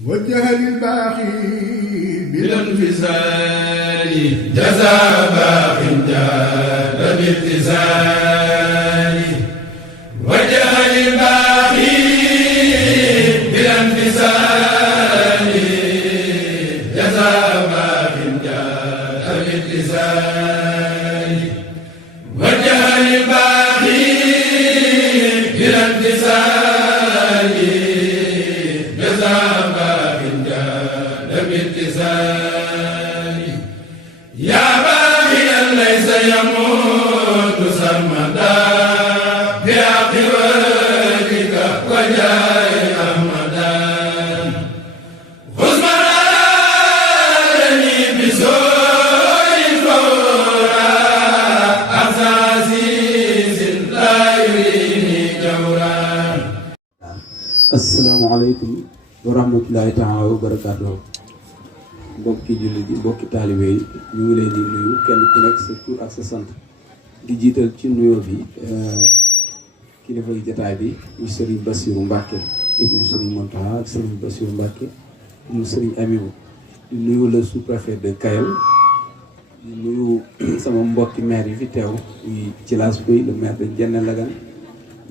وجه للباقي بلا انفصال جزاء باق جاد بالتزال وجه للباقي بلا انفصال جزاء باق جاد بالتزال وجه للباقي بلا انفصال جزاء يا باغيا ليس يموت سرمدا بحق وجهك وجاه أحمدا خذ مرادني بسوء فورا أعزازيز لا يريني جورا. السلام عليكم ورحمة الله تعالى وبركاته. mbokki jullit yi mbokki taalibe yi ñu ngi leen di nuyu kenn ku nekk sa tur ak sa sant di jiital ci nuyoo bi kilifa gi jotaay bi ñu Serigne Bassirou Mbacke ibnu Serigne Mountakha ak Serigne Bassirou Mbacke ibnu Serigne Amibou di nuyu le sous-préfet de Kayel di nuyu sama mbokki maire yi fi teew muy Djilass Bey le maire de Ndiéné Lagane,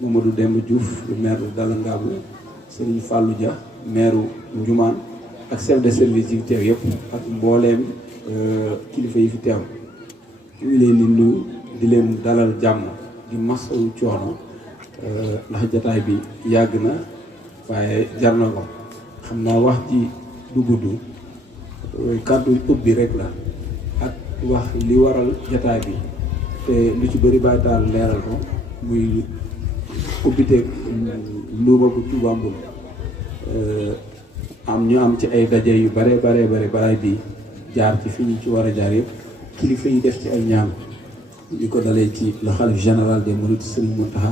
Mamadou Demba Diouf le maire de Dalla Ngabou, Serigne Fallou Dia maire Ndioumane ak chef de service yi fi teew yëpp ak mbooleem kilifa yi fi teew ñu ngi leen di nuyu di leen dalal jàmm di masawu coono ndax jataay bi yàgg na waaye jar na ko. xam naa wax ji du gudd kàddu ubbi rek la ak wax li waral jataay bi te lu ci bëri bàyyi taal leeral ko muy ubbiteeg luuma bu Touba Mboul ñu am ci ay daje yu bare balaay bi jaar ci fi ñu ci war a jaar yëpp kilifa yi def ci ay ñaan ñu ko dalee ci le khalife général des mourides Serigne Mountakha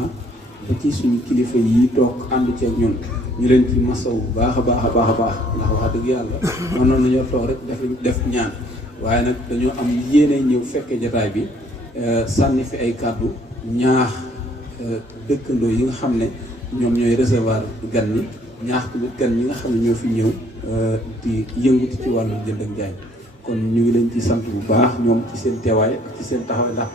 ba ci suñu kilifa yi toog ànd ci ak ñun ñu leen ci masaw bu baax a baax ndax wax dëgg yàlla mënoon nañoo toog rek def ñaan waaye nag dañoo am yéene ñëw fekkee jataay bi sànni fi ay kàddu ñaax dëkkandoo yi nga xam ne ñoom ñooy recevoir gan ñi ñaax tamit gan ñi nga xam ne ñoo fi ñëw di yëngutu ci wàllu jënd ak jaay kon ñu ngi leen ci sant bu baax ñoom ci seen teewaay ak ci seen taxawaay ndax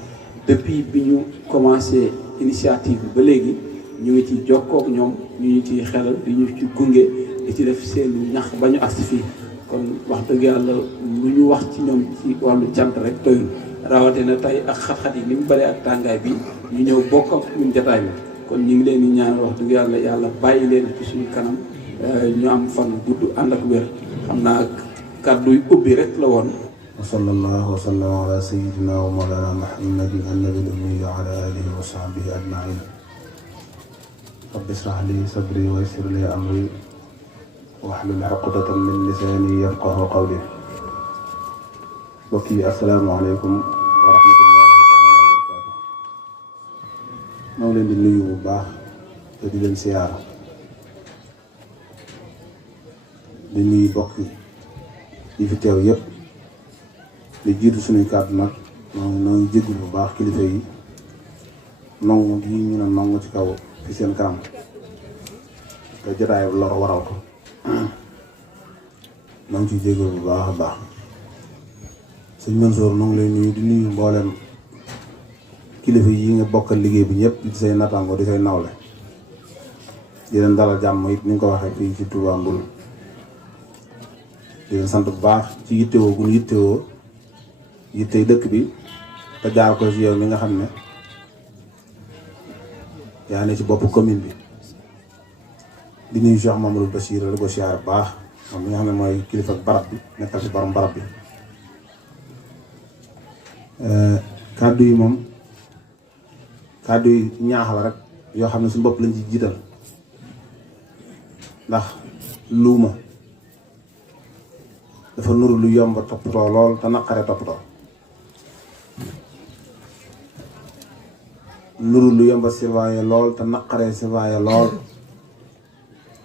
depuis bi ñu commencé initiative bi ba léegi ñu ngi ci jokkook ñoom ñu ñu ciy xelal di ñu ci gunge di ci def seen ñax ba ñu agsi fii kon wax dëgg yàlla lu ñu wax ci ñoom ci wàllu cant rek doyul rawatina tey ak xat-xat yi ni mu bëree ak tàngaay bi ñu ñëw bokk ak ñun jataay bi kon ñu ngi leen di ñaan wax dëgg yàlla bàyyi leen ci suñu kanam ñu am fan gudd ànd ak wér xam naa kàdduy ubbi rek la woon. wa sallallahu wa sallam ala sayyidina wa mawlana muhammadin annabil ummi wa ala alihi wa sahbihi ajmain rabbi ishrah li sadri wa yassir li amri wahlul uqdatan min lisani yafqahu qawli. mbokk yi assalaamu aleykum wa rahmatullahi taala wa barakatuh. maa ngi leen di nuyu bu baax te di leen siyaara di nuyu bokk yi fi teew yëpp di jiitu suñuy kàddu nag noo ngi jéggul bu baax kilifa yi nongu gi ñu ne nongu ci kaw ci seen kanam te jotaay lor waral ko noo ngi ciy jéggul bu baax a baax. sëñ Mansour noo ngi lay nuyu di nuyu mboolem kilifa yi nga bokkal liggéey bi ñëpp di say nattaango di say nawle di leen dalal jàmm it ni nga ko waxee fii ci Touba Mboul di leen sant bu baax ci yittewoo gu ñu yittewoo yittey dëkk bi te jaar ko ci yow mi nga xam ne yaa ne ci bopp commune bi di nuyu Cheikh Mamadou Bachir la ko siyaar bu baax moom mi nga xam ne mooy kilifa ak barab bi nekkal ci borom barab bi. kàddu yi moom kàddu yi ñaax la rek yoo xam ne suñu bopp lañ ci jiital ndax luuma dafa nuru lu yomb toppatoo lool te naqare toppatoo nuru lu yomb surveiller lool te naqare surveiller lool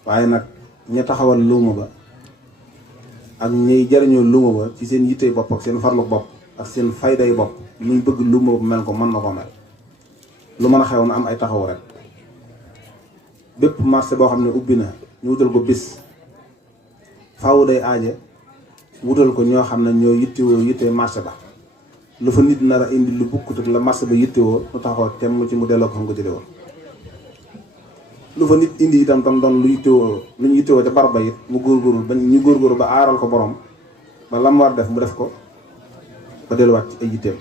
waaye nag ña taxawal luuma ba ak ñiy jariñoo luuma ba ci seen yittey bopp ak seen farlu bopp ak seen fayday bopp luñ bëgg luuma ba mel ko mën na ko mel lu mën a xew na am ay taxaw rek bépp marché boo xam ne ubbi na ñu wutal ko bis faaw day aaje wutal ko ñoo xam ne ñoo yittewoo yittee marché ba lu fa nit nar a indi lu bukkut ak la marché ba yittewoo mu taxaw temm ci mu delloo ko fa nga ko jëlee woon lu fa nit indi itam tam doon lu ñu yittewoo ca barab ba it mu góorgóorlu ba ñu góorgóorlu ba aaral ko borom ba lam war def mu def ko ba delluwaat ci ay yitteem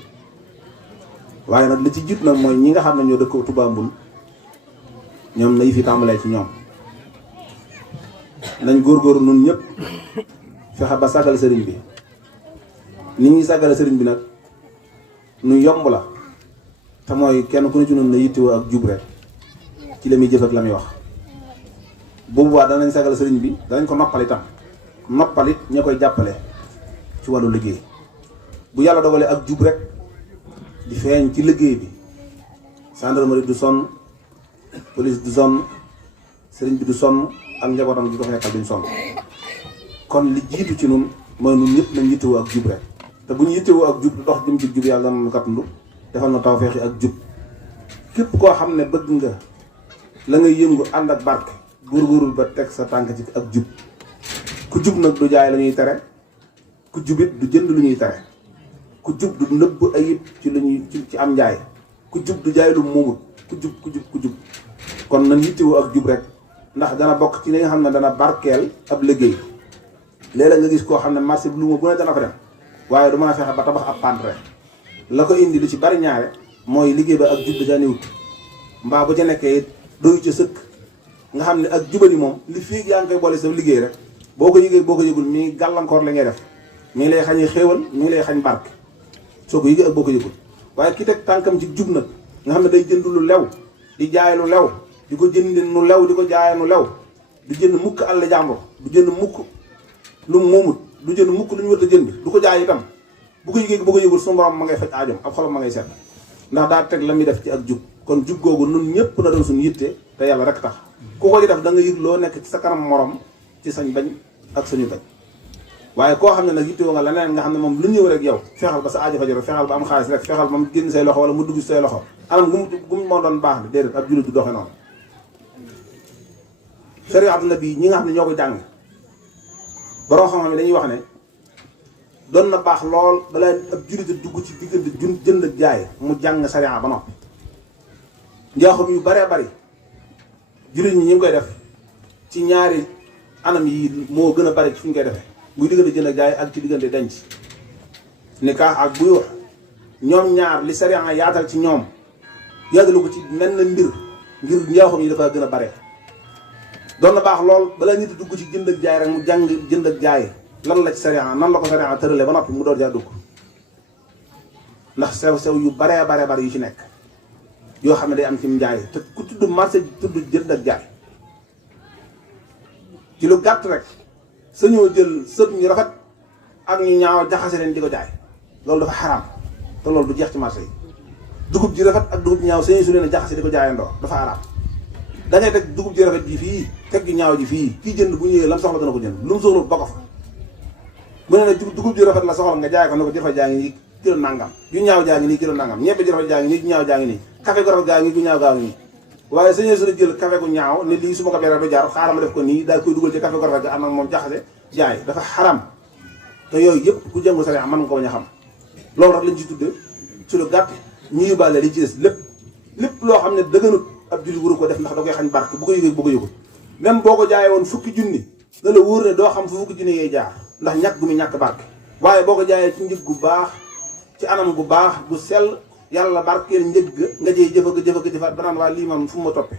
waaye nag li ci jiit nag mooy ñi nga xam ne ñoo dëkk Touba Mboul ñoom na yi fi tàmbalee ci ñoom nañ góorgóorlu nun ñëpp fexe ba sàggal sëriñ bi ni ñuy sàggale sëriñ bi nag nu yomb la te mooy kenn ku ne ci noonu na yittewoo ak jub rek ci la muy jëf ak la muy wax boobu waa danañ sàggal sëriñ bi danañ ko noppal itam noppalit ña koy jàppale ci wàllu liggéey bu yàlla dogalee ak jub rek di feeñ ci liggéey bi gendarmerie du sonn police du sonn sëriñ bi du sonn ak njabootam gi ko fa nekkal duñ sonn kon li jiitu ci nun mooy nun ñëpp nañ yittewoo ak jub rek te bu ñu yittewoo ak jub dox jëm ci jub yàlla dana nu kattandu defal na tawfeexi ak jub képp koo xam ne bëgg nga la ngay yëngu ànd ak barke góorgóorlu ba teg sa tànk ci ak jub ku jub nag du jaay la ñuy tere ku jubit du jënd lu ñuy tere ku jub du nëbb ayib ci lu ñuy ci am njaay ku jub du jaay lu moomut ku jub kon nañ yittewoo ak jub rek ndax dana bokk ci li nga xam ne dana barkeel ab liggéey léeg-léeg nga gis koo xam ne marché bi lu ma bu ne dana fa dem waaye du mën a fexe ba tabax ab pantre la ko indi lu ci bari ñaare mooy liggéey ba ak jub da ca niwut mbaa bu ca nekkee it doyu ca sëkk nga xam ne ak jubali moom li fii yaa ngi koy boole sa liggéey rek boo ko yëgee boo ko yëgul mi gàllankoor la ngay def mi ngi lay xañee xéewal mi ngi lay xañ barke soo ko yëgee ak boo ko yëgul waaye ki teg tànkam ci jub nag nga xam ne day jënd lu lew di jaay lu lew di ko jënd nu lew di ko jaay nu lew du jënd mukk àll jàmbur du jënd mukk lu moomut du jënd mukk lu ñu war a jënd du ko jaay itam bu ko yëgee bu ko yëgul suñu borom ma ngay faj aajom ab xolam ma ngay set ndax daa teg la muy def ci ak jub kon jub googu nun ñëpp na doon suñu yitte te yàlla rek tax ku ko ci def da nga yëg loo nekk ci sa kanam morom ci sañ bañ ak suñu bañ waaye koo xam ne nag yitte woo nga leneen nga xam ne moom lu ñëw rek yow fexal ba sa aajo fajoro fexal ba am xaalis rek fexal ba mu génn say loxo wala mu dugg say loxo anam gum moo doon baax bi déedéet ab jullit du doxe noonu sariatu nabi ñi nga xam ne ñoo ko jàng borom xam-xam yi dañuy wax ne doon na baax lool balaa ab jullit a dugg ci diggante jënd ak jaay mu jàng sariya ba noppi njaaxum yu baree bari jullit ñi ngi koy def ci ñaari anam yi moo gën a bari ci fu ñu koy defee muy diggante jënd ak jaay ak ci diggante denc nikaax ak buy wax ñoom ñaar li sariya yaatal ci ñoom yaatalu ko ci mel na mbir ngir njaaxum yi dafa gën a bare doon na baax lool balaa nit dugg ci jënd ak jaay rek mu jàng jënd ak jaay lan la ci sariya nan la ko sariya tëralee ba noppi mu door jaa dugg ndax sew yu bare yu ci nekk yoo xam ne day am ci njaay te ku tudd marché tudd jënd ak jaay ci lu gàtt rek sañoo jël sëb ñu rafet ak ñu ñaaw jaxase leen di ko jaay loolu dafa xaraam te loolu du jeex ci marché yi dugub ji rafet ak dugub ji ñaaw sañu su leen jaxase di ko jaayandoo dafa xaraam da ngay teg dugub ji rafet ji fii teg gi ñaaw ji fii kii jënd bu ñëwee lam soxla dana ko jënd lu mu soxla ba ko fa mu ne nag dugub ji rafet la soxla nga jaay ko ne ko jërëfa jaa ngi nii kilo nangam yu ñaaw jaa ngi nii kilo nangam ñebe ji rafet jaa ngi nii yu ñaaw jaa ngi nii café gu rafet gaa ngi gu ñaaw gaa ngi nii waaye sañu su jël café gu ñaaw ne lii su ma ko beeree du jaar xaaral ma def ko nii daal koy dugal ci café gu rafet ga am ak moom jaxase jaay dafa xaram te yooyu yëpp ku jàngu sariya mën nga ko bañ a xam loolu rek lañ ci tudde ci lu gàtt ñu yóbbaale li ci des lépp loo xam ne dëgganut ab julli waru ko def ndax da koy xañ barke bu ko yëgee bu ko yëgul même boo ko jaayee woon fukki junni da la wóor ne doo xam fu fukki junni yee jaar ndax ñàkk gu mu ñàkk barke waaye boo ko jaayee ci njëg gu baax ci anam gu baax gu sell yàlla barkeel njëg nga jëy jëfaka ba naan waa lii man fu ma toppe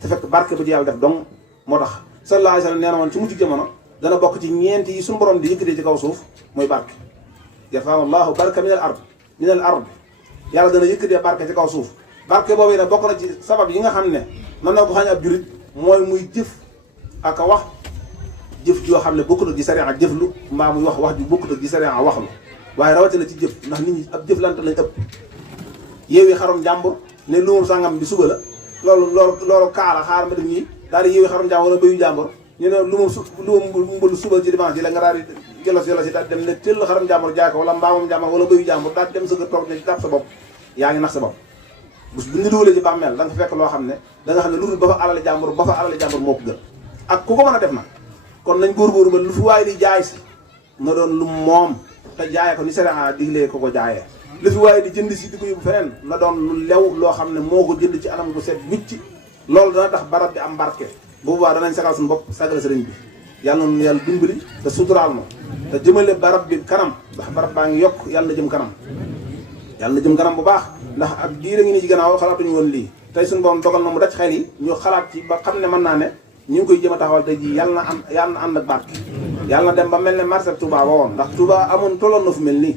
te fekk barke ba ci yàlla def dong moo tax sallallahu alayhi wa sallam nee na woon ci mujj jamono dana bokk ci ñeent yi suñu borom di yëkkatee ci kaw suuf mooy barke yarfa'u Allahu barka minal ard yàlla dana yëkkatee barke ci kaw suuf barke boobu nag bokk na ci sabab yi nga xam ne mën na ko xañ ab jurit mooy muy jëf ak a wax jëf joo xam ne bokkut ak ji sariya ak jëf lu mbaa muy wax ju bokkut ak ji sariya wax lu waaye rawatina ci jëf ndax nit ñi ab jëflante lañ ëpp yeewi xarum jàmbur ne lu mu sàngam bi suba la loolu kaala xaar ma def nii daal di yeewi xarum jàmbur wala béyu jàmbur ñu ne lu mu mbëlu suba ci dimanche ji la nga daal di gelos si daal dem ne tëll xarum jàmbur jaay ko wala mbaamam jàmbur wala béyu jàmbur daal di dem sa kër toog ne jàpp sa bopp yaa ngi nax sa bopp bu ñu dugalee ci bàmmeel da nga fekk loo xam ne da nga xam ne lu dul ba fa alali jàmbur moo ko gën ak ku ko mën a def nag kon nañ góorgóorlu ba lu fi waay di jaay si na doon lu moom te jaayee ko ni sariya diglee ko jaayee. lu fi waaye di jënd si di ko yóbbu feneen na doon lu lew loo xam ne moo ko jënd ci anam gu set wicc loolu dana tax barab bi am barke bu boobaa danañ sagal suñu bopp sagal sëriñ bi yàlla na yàlla dimbali te suturaal ma te jëmale barab bi kanam ndax barab baa ngi yokk yàlla na jëm kanam yàlla na jëm kanam bu baax ndax ak diir a ngi ni ci gannaaw xalaatuñu woon lii tey suñu borom dogal na mu daj xel yi ñu xalaat ci ba xam ne mën naa ne ñu ngi koy jëm a taxawal tey jii yàlla na ànd ak barke yàlla na dem ba mel ne marché Touba ba woon ndax Touba amoon tolloon na fu mel nii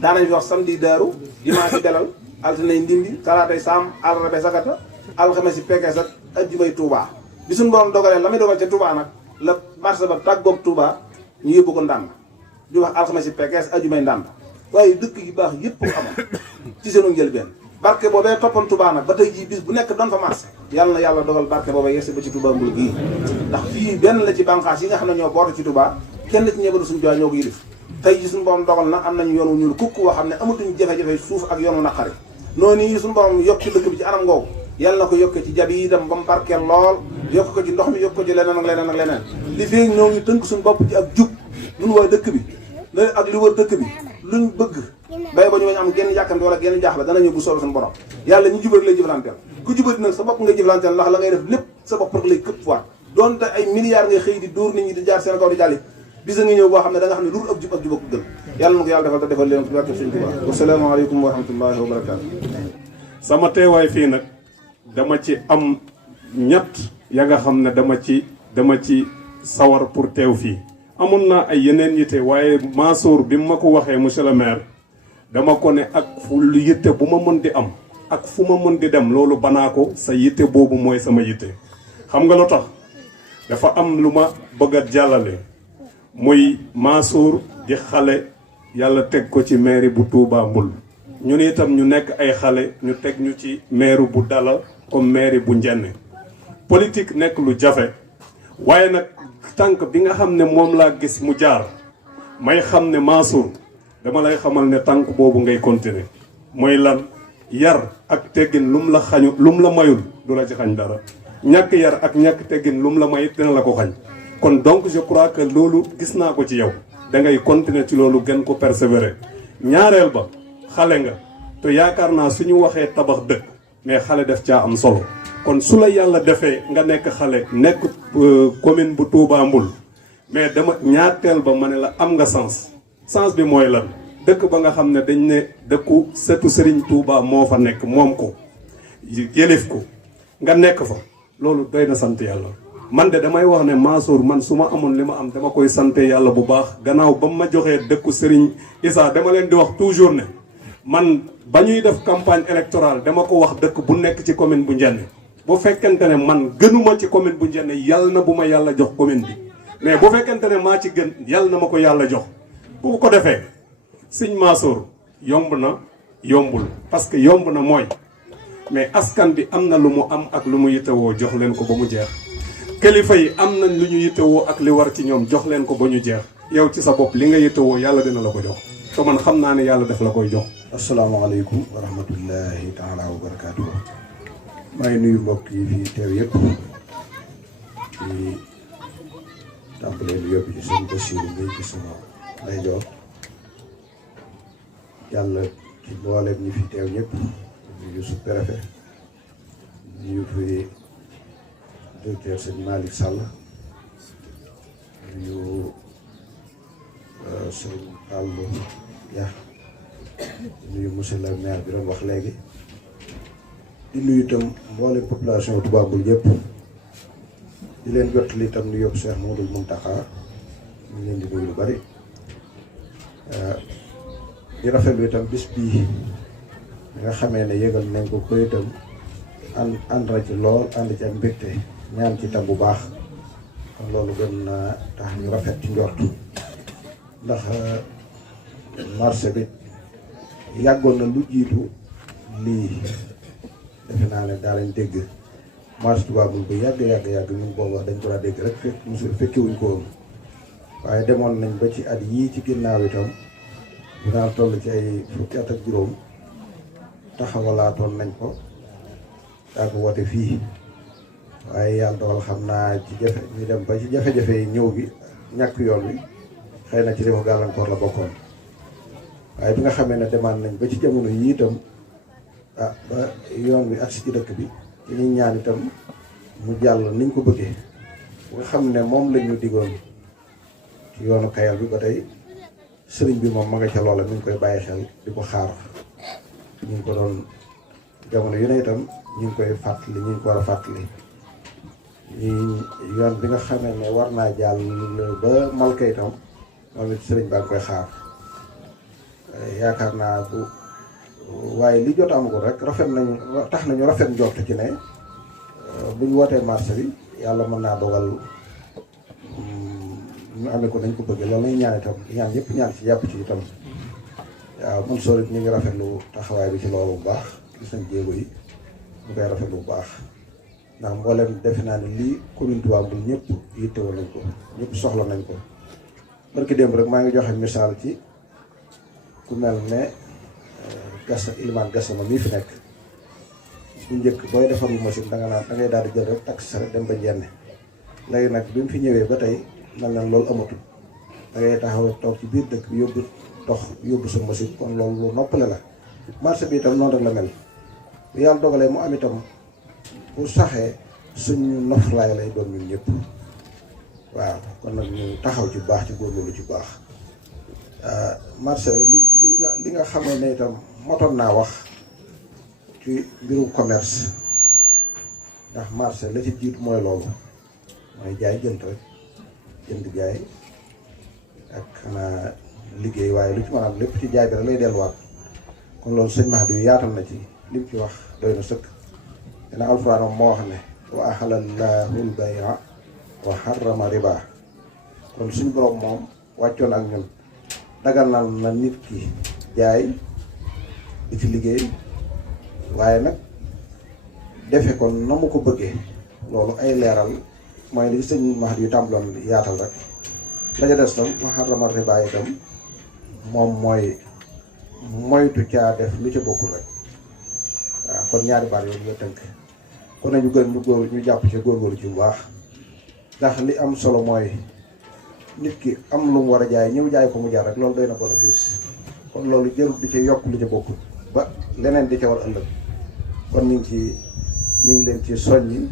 daanañ fi wax samedi daaru dimanche belal altine ndindi talaatay saam àllarba sagata alxames yi pekees ak ajjumay Touba bi suñu borom dogalee la muy dogal ca Touba nag la marché ba tàggoog Touba ñu yóbbu ko ndànd di wax alxames yi pekees ajjumay ndànd waaye dëkk yu baax yëpp ko amoon ci seenu njëlbeen barke boobee toppoon Touba nag ba tey jii bis bu nekk doon fa marché yàlla na yàlla dogal barke boobee yegsi ba ci Touba Mbul gii ndax fii benn la ci bànqaas yi nga xam ne ñoo boote ci Touba kenn ci ñeebadu suñu jowa ñoo ko yilif tey ji suñu borom dogal na am nañu yoon wu ñuul kukk woo xam ne amatuñu jafe-jafe suuf ak yoonu naqari noonu yi suñu borom yokk ci dëkk bi ci anam ngoogu yàlla na ko yokkee ci jabi yi itam ba mu barkeel lool yokk ko ci ndox mi yokk ko ci leneen ak leneen ak leneen li fee ñoo ngi tënk suñu bopp ci ak jub ñun waa dëkk bi ak li wër dëkk bi luñ bëgg bay ba ñu bañ am genn yàkkamte wala genn jaaxle dana ñëw bu soob suñu borom yàlla ñu jubal lay jëflanteel ku jubati nag sa bopp ngay jëflanteel ndax la ngay def lépp sa bopp rek lay këpp waat doonte ay milliards ngay xëy di dóor nit ñi di jaar seen kaw di jàlli bis nga ñëw boo xam ne da nga xam ne loolu ak jub ak gën yàlla na ko yàlla defal te defal leen barke Sëriñ Tuubaa wasalaamaaleykum wa rahmatullahi wa barakaatu. sama teewaay fii nag dama ci am ñett ya nga xam ne dama ci sawar pour teew fii amoon naa ay yeneen yitte waaye Mansour bi ma ko waxee monsieur le maire dama ko ne ak fu lu yitte bu ma mën di am ak fu ma mën di dem loolu banaa ko sa yitte boobu mooy sama yitte xam nga lu tax dafa am lu ma bëgg a jàllale muy Mansour di xale yàlla teg ko ci mairie bu Touba Mbul ñun itam ñu nekk ay xale ñu teg ñu ci mairie bu Dala comme mairie bu Njenne politique nekk lu jafe waaye nag tànk bi nga xam ne moom laa gis mu jaar may xam ne Mansour dama lay xamal ne tànk boobu ngay continuer mooy lan yar ak teggin lum la xañu lum la mayul du la ci xañ dara ñàkk yar ak ñàkk teggin lum la may dina la ko xañ kon donc je crois que loolu gis naa ko ci yow da ngay continuer ci loolu gën ko persévérer ñaareel ba xale nga te yaakaar naa suñu waxee tabax dëkk mais xale def caa am solo kon su la yàlla defee nga nekk xale nekk commune bu Touba Mbul mais dama ñaarteel ba ma ne la am nga sens bi mooy lan dëkk ba nga xam ne dañ ne dëkku setu Serigne Touba moo fa nekk moom ko yëlif ko nga nekk fa loolu doy na sant yàlla man de damay wax ne Mansour man su ma amoon li ma am dama koy sante yàlla bu baax gannaaw ba ma joxee dëkku Serigne Issa dama leen di wax toujours ne man ba ñuy def campagne électorale dama ko wax dëkk bu nekk ci commune bu Njenne bu fekkente ne man gënuma ci commune bu Njenne yàlla na bu ma yàlla jox commune bi mais bu fekkente ne maa ci gën yàlla na ma ko yàlla jox bu ko defee Sëñ Mansour yomb na yombul parce que yomb na mooy mais askan bi am na lu mu am ak lu mu yittewoo jox leen ko ba mu jeex kilifa yi am nañ lu ñu yittewoo ak li war ci ñoom jox leen ko ba ñu jeex yow ci sa bopp li nga yittewoo yàlla dina la ko jox te man xam naa ne yàlla def la koy jox. asalaamaaleykum wa rahmatullahi taala wa barakaatu. maa ngi nuyu mbokk yi fii teew yëpp di tàmbalee lu yóbbu ci suñu Basiru bi ci sama ndeyjoor yàlla ci mboolem ñi fi teew ñëpp nuyu su préfet nuyu fi docteur sëñ Malick Sall nuyu sëñ Fallou Dia nuyu monsieur le maire bi doon wax léegi di nuyu itam mboolem population Touba Mbul yëpp di leen jottali itam nu yóbbu Cheikh Mouhamadoul Mountakha ñu leen di nuyu lu bari di rafetlu itam bis bii nga xamee ne yëgal nañ ko itam ànd na ci lool ànd ci ak mbégte ñaan ci itam bu baax kon loolu gën na tax ñu rafet ci njort ndax marché bi yàggoon na lu jiitu lii defe naa ne daa lañ dégg marché Touba Mbul bu yàgg ñun boobu wax dañ ko daa dégg rek fekkiwuñ ko woon waaye demoon nañ ba ci at yii ci ginnaaw itam dinaa toll ci ay fukki at ak juróom taxawalaatoon nañ ko daa ko woote fii waaye yàlla dogal xam naa ci ñu dem ba ci jafe-jafe yi ñëw gi ñàkk yoon wi xëy na ci li ko gàllankoor la bokkoon waaye bi nga xamee ne demaan nañ ba ci jamono yi itam ba yoon wi agsi ci dëkk bi ci ñuy ñaan itam mu jàll niñ ko bëggee nga xam ne moom lañ ñu digoon ci yoonu Kayal bi ba tey sëriñ bi moom ma nga ca loola mi ngi koy bàyyi xel di ko xaar ñu ngi ko doon jamono yu ne itam ñu ngi koy fàttali ñu ngi ko war a fàttali yoon bi nga xamee ne war naa jàll ba Malka itam moom it sëriñ baa ngi koy xaar yaakaar naa bu waaye li jot amagul rek rafet nañu tax nañu rafet njort ci ne bu ñu wootee marché bi yàlla mën naa dogal ñu amee ko nañ ko bëggee loolu lañu ñaan itam ñaan ñëpp ñaan ci jàpp ci itam waaw man soo ñu ngi rafetlu taxawaay bi ci loolu bu baax gis nañ jéego yi ñu koy rafetlu bu baax ndax mboolem defe naa ne lii commune Touba Mboul ñëpp yittewoo nañ ko ñëpp soxla nañ ko barki démb rek maa ngi joxe misaal ci ku mel ne Ilimaan Gassama mii fi nekk bu njëkk booy defarul machine da nga naan da ngay daal di jël rek taxi sa rek dem ba jenn léegi nag bi mu fi ñëwee ba tey mel na loolu amatul da ngay taxaw toog ci biir dëkk bi yóbbu sa machine kon loolu lu noppale la marché bi itam noonu rek la mel bu yàlla dogalee mu am itam bu saxee suñu noflaay lay doon ñun ñëpp waaw kon nag ñu taxaw ci baax ci góorgóorlu ci baax marché li nga xamoon ne itam motoon naa wax ci mbirum commerce ndax marché la ci jiitu mooy loolu mooy jaay jënd rek jënd jaay ak xanaa liggéey waaye lu ci mën a am lépp ci jaay bi rek lay delluwaat kon loolu sëñ Mahdi yu yaatal na ci lim ci wax doy na sëkk dina alxuraan moo wax ne wa ahalallaahu al-bay'a wa harrama riba kon suñu borom moom wàccoon ak ñun daganal na nit ki jaay di ci liggéey waaye nag defe ko na mu ko bëggee loolu ay leeral mooy li sëñ Mahdi yu tàmbaloon yaatal rek la ca des tam wa harrama riba itam moom mooy moytu caa def lu ca bokkul rek waaw kon ñaari baat yooyu nga tënk kon nañu gën ñu jàpp ci góorgóorlu ci bu baax ndax li am solo mooy nit ki am lu mu war a jaay ñëw jaay ko mu jaar rek loolu doy na bénéfice kon loolu jërut di ci yokk lu ca bokkul ba leneen di ca war ëllëg kon ñu ngi leen ci soññi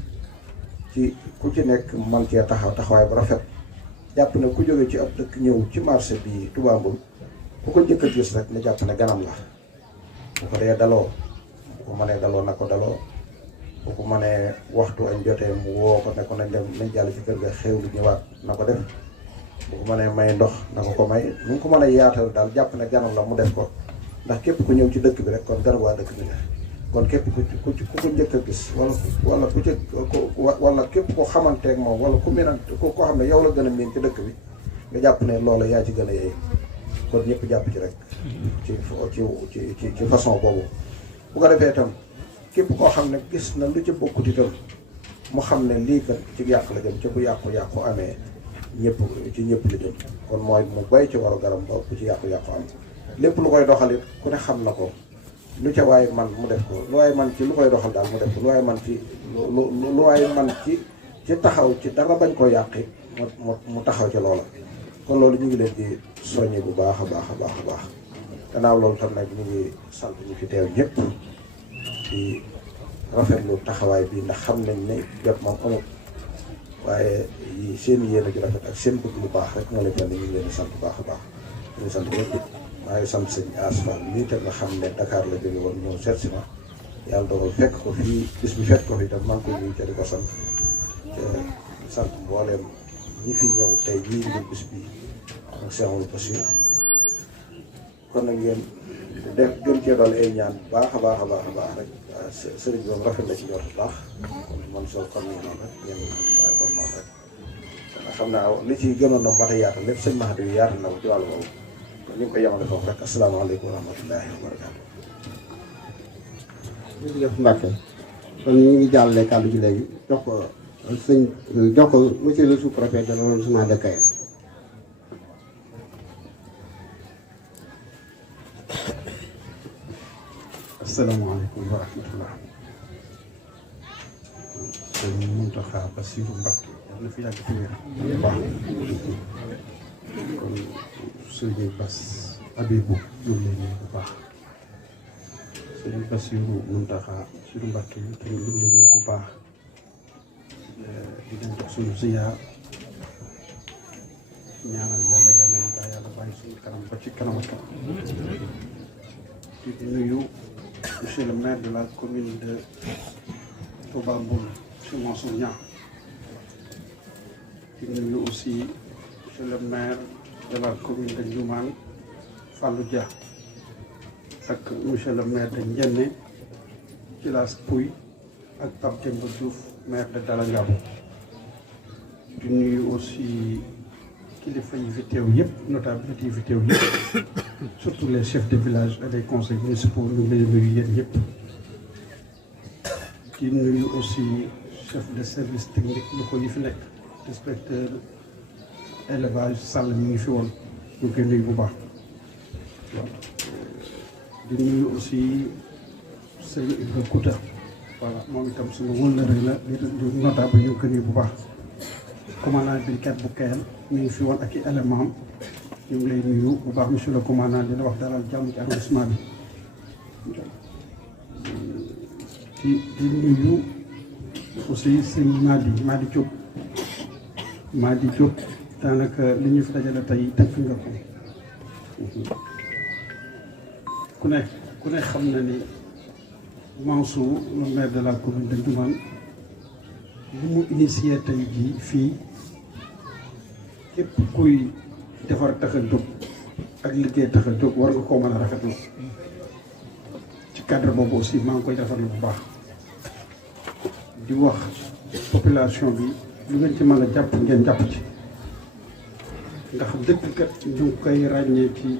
ci ku ci nekk man cee taxawaay bu rafet jàpp ne ku jóge ci ab dëkk ñëw ci marché bi Touba Mboul ku ko njëkk a gis rek ne jàpp ne ganam la bu ko dee daloo bu ko mënee daloo na ko daloo bu ko mënee waxtu añ jotee mu woo ko ne ko nañ jàll ci kër ga xew lu ñëwaat na ko def bu ko mënee may ndox na ko may nu ko mën a yaatal daal jàpp ne ganam la mu def ko ndax képp ku ñëw ci dëkk bi rek kon gan waa dëkk bi la kon képp ku ko njëkk a gis wala képp ko xamanteeg moom wala ku miinant ko xam ne yow la gën a miin ci dëkk bi nga jàpp ne loola yaa ci gën a yey kon ñëpp jàpp ci rek ci façon boobu bu ko defee itam képp koo xam ne gis na lu ca bokkut itam mu xam ne lii kat ci yàq la jëm ca bu yàqu amee ñëpp la jëm kon mooy mu bay ci waru garam ba bu ci yàqu am lépp lu koy doxalit ku ne xam na ko lu ca waay man mu def ko lu waay man ci lu koy doxal daal mu def ko lu waay man ci lu waay man ci taxaw ci dara bañ koo yàqi mu taxaw ci loola kon loolu ñu ngi leen di soññi bu baax a baax gannaaw loolu tam nag ñu ngi sant ñu fi teew ñëpp di rafetlu taxawaay bi ndax xam nañ ne jot moom amul waaye seen yéene ju rafet ak seen bëgg lu baax rek moo leen fenn ñu ngi leen di sant bu baax a baax ñu ngi sant ñëpp maa ngi sant sëñ Asfal lii te nga xam ne Dakar la jóge woon ñëw seet si ma yàlla dogal fekk ko fii bis bi fekk ko fi tam maa ngi koy nuyu ca di ko sant te sant mbooleem ñi fi ñëw tey jii ngir bis bi ak Seexul Basiir kon nag ngeen def gën cee dool ay ñaan bu baax a baax rek sëriñ bi moom rafet na ci ñor bu baax kon man soo kon ñu noonu rek ngeen waaye kon noonu rek kon xam naa li ci gënoon na mat a yaatal lépp sëñ Mahdi yu yaatal na ko ci wàllu boobu kon ñu ngi koy yemale foofu rek asalaamaaleykum wa rahmatullahi wa barakaatu. jërëjëf Mbacke kon ñu ngi jàllale kàddu gi léegi jox ko monsieur le sous-préfet de l'arrondissement de Kayal. asalaamaaleykum wa rahmatullah. sëñ Mountakha Bassirou Mbacké na fi yàgg fi wér bu baax kon sëriñ Bass Abibou ñu ngi lay nuyu bu baax sëriñ Bassirou Mountakha suñu Mbàkke yi tamit ñu ngi lay nuyu bu baax di leen jox suñu ziyaar ñaanal yàlla yàlla yi daa yàlla bàyyi suñu kanam ba ci kanam ak kanam di nuyu monsieur le maire de la commune de Touba Mboul monsieur Mansour Niang di nuyu aussi monsieur le maire de la commune de Ndioumane Fallou Dia ak monsieur le maire de Ndiéné Djilass Pouye ak Pape Demba Diouf maire de Dala Ngabou di nuyu aussi kilifa yi fi teew yëpp notabilité yi fi teew yëpp surtout les chefs de village et les conseils municipaux ñu ngi leen nuyu yéen yëpp di nuyu aussi chef de service technique locaux yi fi nekk inspecteur élevage Sall mi ngi fi woon ñu ngi koy nuyu bu baax waaw di nuyu aussi sëñ Ibra Kouta voilà moom itam suñu wëllëre la di notable ñu ngi koy nuyu bu baax commandant brigade bu Kayal ñu ngi fi woon ak i élément ñu ngi lay nuyu bu baax monsieur le commandant di la wax dalal jàmm ci arrondissement bi di nuyu aussi sëñ Madi Diop daanaka li ñu fi dajale tey tënk nga ko ku ne xam na ni Mansour le maire de la commune de Ndioumane li mu initié tey jii fii képp kuy defar tax a jóg ak liggéey tax a jóg war nga koo mën a rafetlu ci cadre boobu aussi maa ngi koy rafetlu bu baax di wax population bi lu ngeen ci mën a jàpp ngeen jàpp ci ndax dëkk kat ñu ngi koy ràññee ci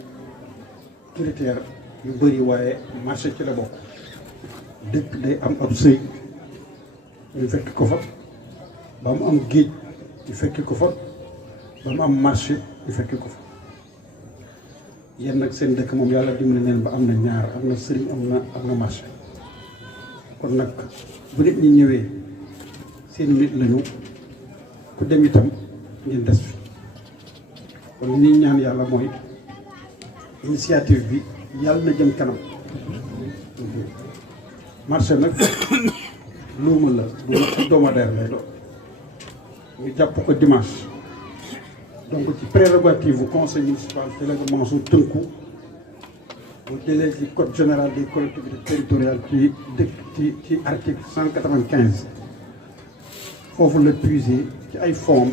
critère yu bëri waaye marché ci la bokk dëkk day am ab sëy ñu fekk ko fa ba mu am géej ñu fekk ko fa ba mu am marché ñu fekk ko fa yéen nag seen dëkk moom yàlla dimbali neen ba am na ñaar am na sëriñ am na marché kon nag bu nit ñi ñëwee seen nit lañu ku dem itam ngeen des fi kon li ñuy ñaan yàlla mooy initiative bi yàlla na jëm kanam marché nag luuma la bu hebdomadaire lay doon ñu jàpp ko dimanche donc ci prérogative bu conseil municipal te la nga Mansour tënku bu jëlee ci code général des collectivités territoriales ci article 195 foofu la puiser ci ay fonds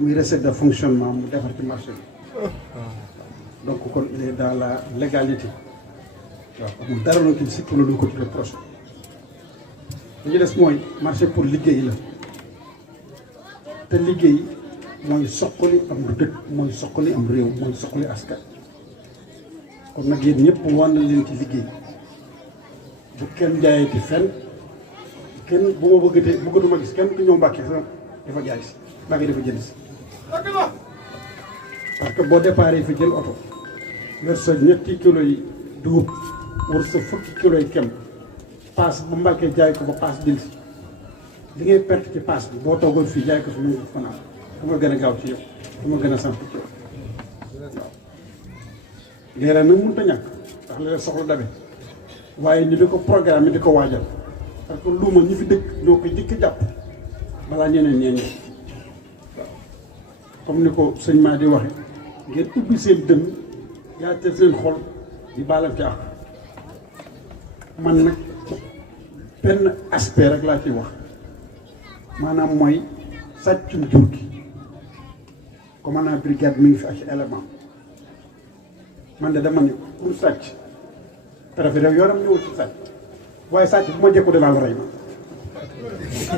muy recette de fonctionnement mu defar ci marché bi donc kon il est dans la légalité waaw amul dara loo ci sikk la duñ ko tuddee projet li ñu des mooy marché pour liggéey la te liggéey mooy soqali am dëkk mooy soqali am réew mooy soqali askan kon nag yéen ñëpp war na leen ci liggéey bu kenn jaayee ci fenn kenn bu ma bëggatee bëggatuma gis kenn ku ñëw Mbàkke sax dafa jaay si mbaa ngi dafa jënd si parce que boo déparé fi jël oto yor sa ñetti kilos yi dugub war sa fukki kilos yi kem paas ba Mbàkke jaay ko ba paas dil si li ngay perte ci paas bi boo toogoon fii jaay ko fi mu fanaan fu ma gën a gaaw ci yow fu ma gën a sant ci yow waaw léeg-léeg nag mënut a ñàkk ndax léeg soxla dabe waaye ñu di ko programme di ko waajal parce que luuma ñi fi dëkk ñoo ko jëkk jàpp balaa ñeneen ñeen ñi waaw comme ni ko sëñ maa di waxe ngeen ubbi seen dënn yaatal seen xol di baalante ak man nag benn aspect rek laa ciy wax maanaam mooy sàccum jur gi commandant brigade mi ngi fi ak élément man de dama ni pour sàcc préfet yow yoonam ñëwul ci sàcc waaye sàcc bu ma jekku dinaa la rey ma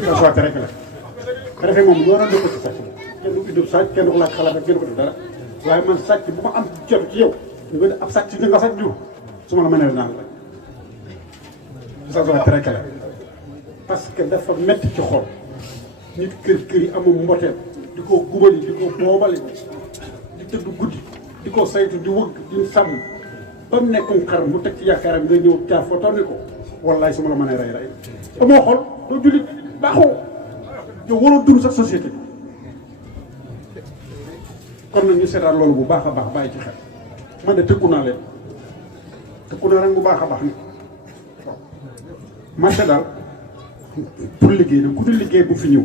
ça soit rek la préfet moom yoonam ko ci sàcc kenn du iddu sàcc kenn du ko laaj xalaat ak kenn du ko def dara waaye man sàcc bu ma am jot ci yow ñu ko ab sàcc di nga sàcc jur su ma la mënee dinaa la rey ça soit très clair parce que dafa metti ci xol nit kër yi amul mboteel di ko gubali di ko boobali di tëdd guddi di ko saytu di wëgg di sàmm ba mu nekkum xar mu teg ci yaakaaram nga ñëw caaf foo tonni ko wallaay su ma la mënee rey amoo xol doo jullit baaxoo yow waroo dund sax société kon nag ñu seetaan loolu bu baax a baax bàyyi ci xel man de tëkku naa leen tëkku naa ren bu baax a baax ni marché daal pour liggéey nag ku dul liggéey bu fi ñëw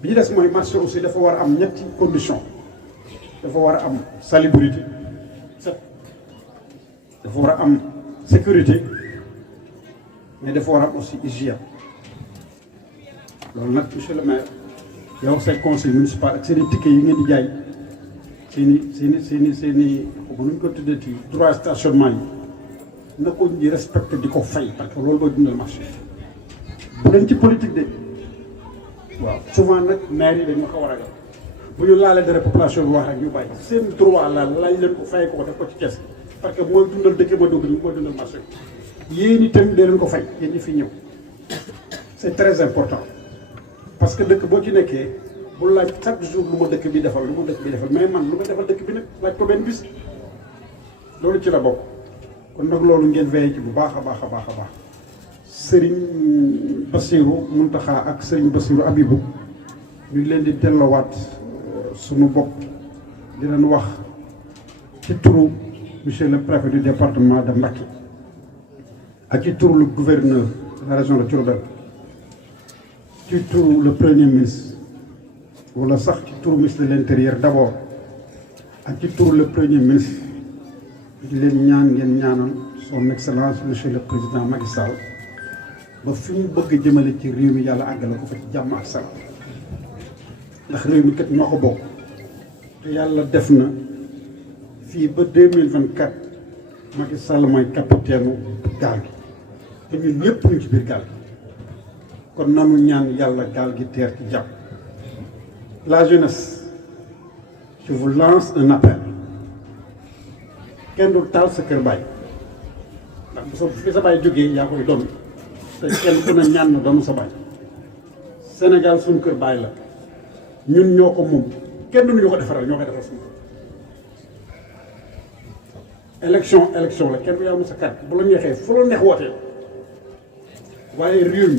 bi ñu des mooy marché aussi dafa war a am ñetti condition dafa war a am salubrité set dafa war a am sécurité mais dafa war a am aussi hygiène loolu nag monsieur le maire yow say conseil municipal ak seen i ticket yi ngeen di jaay seen i bu nuñ ko tuddee ci droit stationnement yi na ko ñi respecté di ko fay parce que loolu mooy dundal marché bu leen ci politique de waaw souvent nag maire yi dañu xaw a ragal bu ñu laalee dara population bi wax rek ñu bàyyi seen droit la laaj leen ko fay ko def ko ci kees parce que mooy dundal dëkk ba dugg mooy dundal marché bi yéen itam dee leen ko fay yéen ñi fi ñëw c'est très important parce que dëkk boo ci nekkee bu laaj chaque jour lu ma dëkk bi defal mais man lu ma defal dëkk bi nag laaj ko benn bis loolu ci la bokk kon nag loolu ngeen veillé ci bu baax a baax a baax a baax Serigne Bassirou Mountakha ak Serigne Bassirou Abibou ñu ngi leen di delloowaat suñu bopp di leen wax ci turu monsieur le préfet du département de Mbacké ak ci turu le gouverneur de la région de Diourbel ci turu le premier ministre wala sax ci turu ministre de l'intérieur d'abord ak ci turu le premier ministre di leen ñaan ngeen ñaanal son excellence monsieur le président Macky Sall ba fi mu bëgg jëmale ci réew mi yàlla àggale ko fa ci jàmm ak salaam ndax réew mi kat ñoo ko bokk te yàlla def na fii ba 2024 Macky Sall mooy capitaine gaal gi te ñun ñëpp ñu ci biir gaal gi kon nanu ñaan yàlla gaal gi teer ci jàmm. La jeunesse, je vous lance un appel kenn du taal sa kër baay ndax bu fi sa baay jógee yaa koy doon te kenn ku ne ñaan na doon sa baay Sénégal suñu kër baay la ñun ñoo ko moom kenn duñu ko defaral ñoo koy defal suñu élection la kenn du yaa mu sa carte bu la neexee fu la neex wootee waaye réew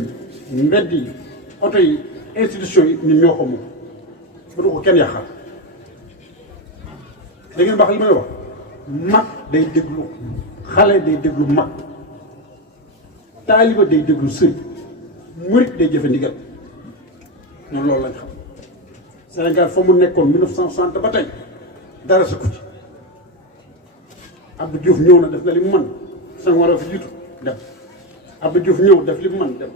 mi mbedd yi oto yi institution yi ñun ñoo ko moom bu du ko kenn yàqal da ngeen baax li may wax mag day déglu xale day déglu mag taaliba day déglu sëriñ murit day jëfe ndigal ñoom loolu lañ xam Sénégal fa mu nekkoon 1960 ba tey dara sukku ci Abdou Diouf ñëw na def na li mu mën Senghor a fi jiitu dem Abdou Diouf ñëw def li mu mën dem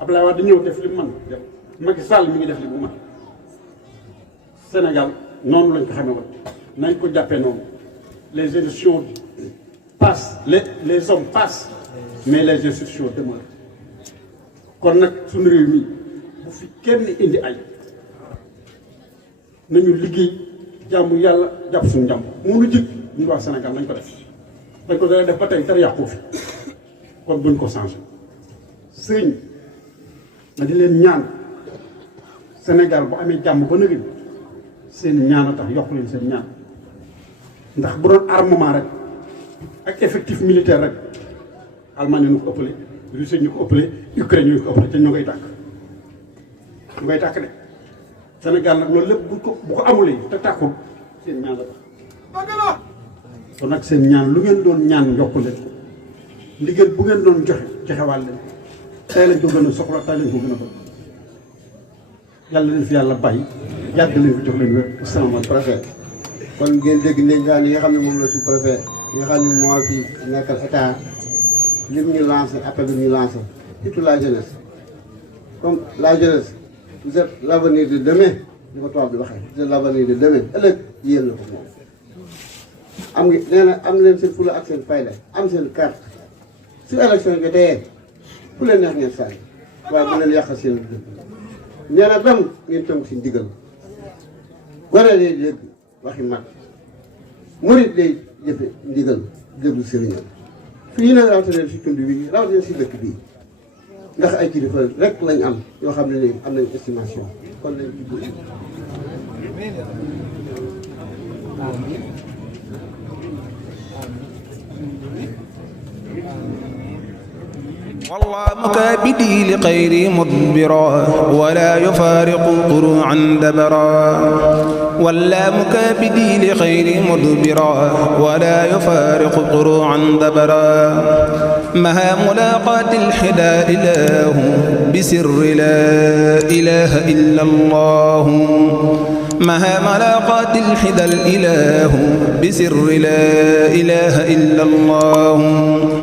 Abdoulaye Wade ñëw def li mu mën dem Macky Sall mi ngi def li mu mën Sénégal noonu lañ ko xamee woon nañ ko jàppee noonu les élections passent les hommes passent mais les institutions demeurent kon nag suñu réew mi bu fi kenn indi ay nañu liggéey jàmm yàlla jàpp suñu jàmm mënu jig ñu waa Sénégal nañ ko def dañ ko def ba tey dara yàqu fi kon buñ ko changé sëñ na di leen ñaan Sénégal bu amee jàmm ba nëgëj seen ñaan a tax yokk leen seen ñaan ndax bu doon armement rek ak effectif militaire rek Allemagne ñu ko ëppale Russie ñu ko ëppale Ukraine ñu ko ëppale te ñu ngay tàkk de Sénégal nag loolu lépp bu ko amulee te tàkkul seen ñaan la tax kon nag seen ñaan lu ngeen doon ñaan yokk leen ko ndigal bu ngeen doon joxewaal leen tey lañ ko gën a soxla tey lañ ko gën a bëgg yàlla leen fi yàlla bàyyi yàgg leen fi jox leen wér. asalaamaaleykum préfet kon ngeen dégg ndénkaan yi nga xam ne moom la sous-préfet yi nga xam ne moo fi nekkal état lim ñu lancé appel bi ñu lancé surtout la jeunesse comme la jeunesse vous êtes l'avenir de demain ni ko tubaab bi waxee vous êtes l'avenir de demain ëllëg yéen la ko moom am ngi nee na am leen seen fula ak seen fayda am seen carte su élection jotee fu leen neex ngeen sànni waaye bu leen yàqal seen dëkk nee na dam ngeen tënk si ndigal gone day dégg waxi mag murit day jëfe ndigal déglu sëriñam fii nag rawatina si tund bi rawatina si dëkk bii ndax ay kilifa rek lañ am yoo xam ne léegi am nañ estimation kon lañ ci والله مكابدي لغيري مضبرا ولا يفارق قروعا دبرا ولا مكابدي لخير مدبرا ولا يفارق قروعا دبرا مها ملاقات الحدا إله بسر لا إله إلا الله مها ملاقات الحدا الإله بسر لا إله إلا الله